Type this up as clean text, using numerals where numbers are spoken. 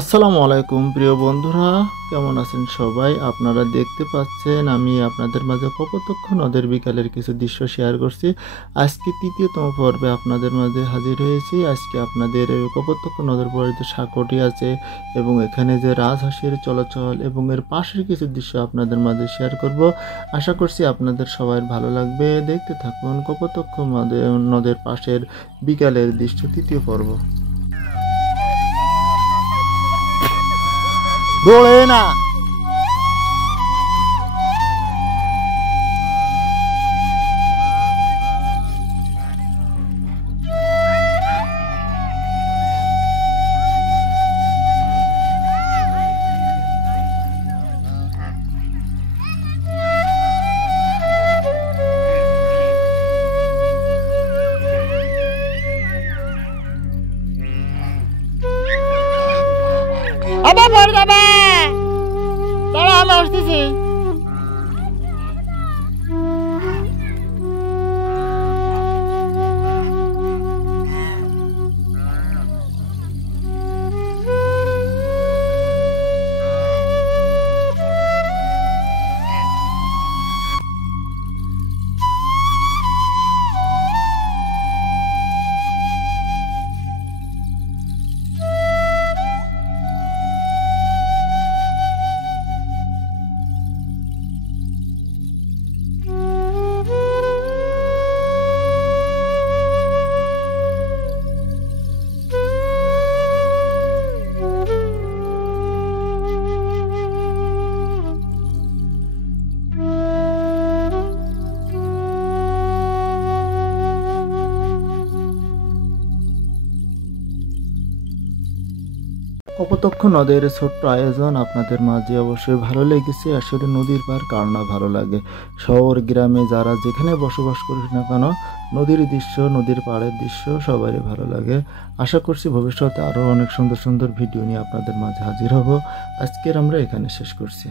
আসসালামু আলাইকুম প্রিয় বন্ধুরা, কেমন আছেন সবাই? আপনারা দেখতে পাচ্ছেন আমি আপনাদের মাঝে কপোতাক্ষ নদের বিকালের কিছু দৃশ্য শেয়ার করছি। আজকে তৃতীয়তম পর্বে আপনাদের মাঝে হাজির হয়েছি। আজকে আপনাদের কপোতাক্ষ নদের পরে যে সাঁকোটি আছে এবং এখানে যে রাজহাঁসের চলাচল এবং এর পাশের কিছু দৃশ্য আপনাদের মাঝে শেয়ার করব। আশা করছি আপনাদের সবাই ভালো লাগবে। দেখতে থাকুন কপোতাক্ষ নদের পাশের বিকালের দৃশ্য তৃতীয় পর্ব। দৌড়ে না। আবার পড়ে যাবে। দাঁড়া, আমি আসতেছি। কপোতাক্ষ নদের ছোট্ট আয়োজন আপনাদের মাঝে অবশ্যই ভালো লেগেছে। আসলে নদীর পার কার না ভালো লাগে। শহর গ্রামে যারা যেখানে বসবাস করিস না কেন, নদীর দৃশ্য, নদীর পাড়ের দৃশ্য সবারই ভালো লাগে। আশা করছি ভবিষ্যতে আরও অনেক সুন্দর সুন্দর ভিডিও নিয়ে আপনাদের মাঝে হাজির হব। আজকের আমরা এখানে শেষ করছি।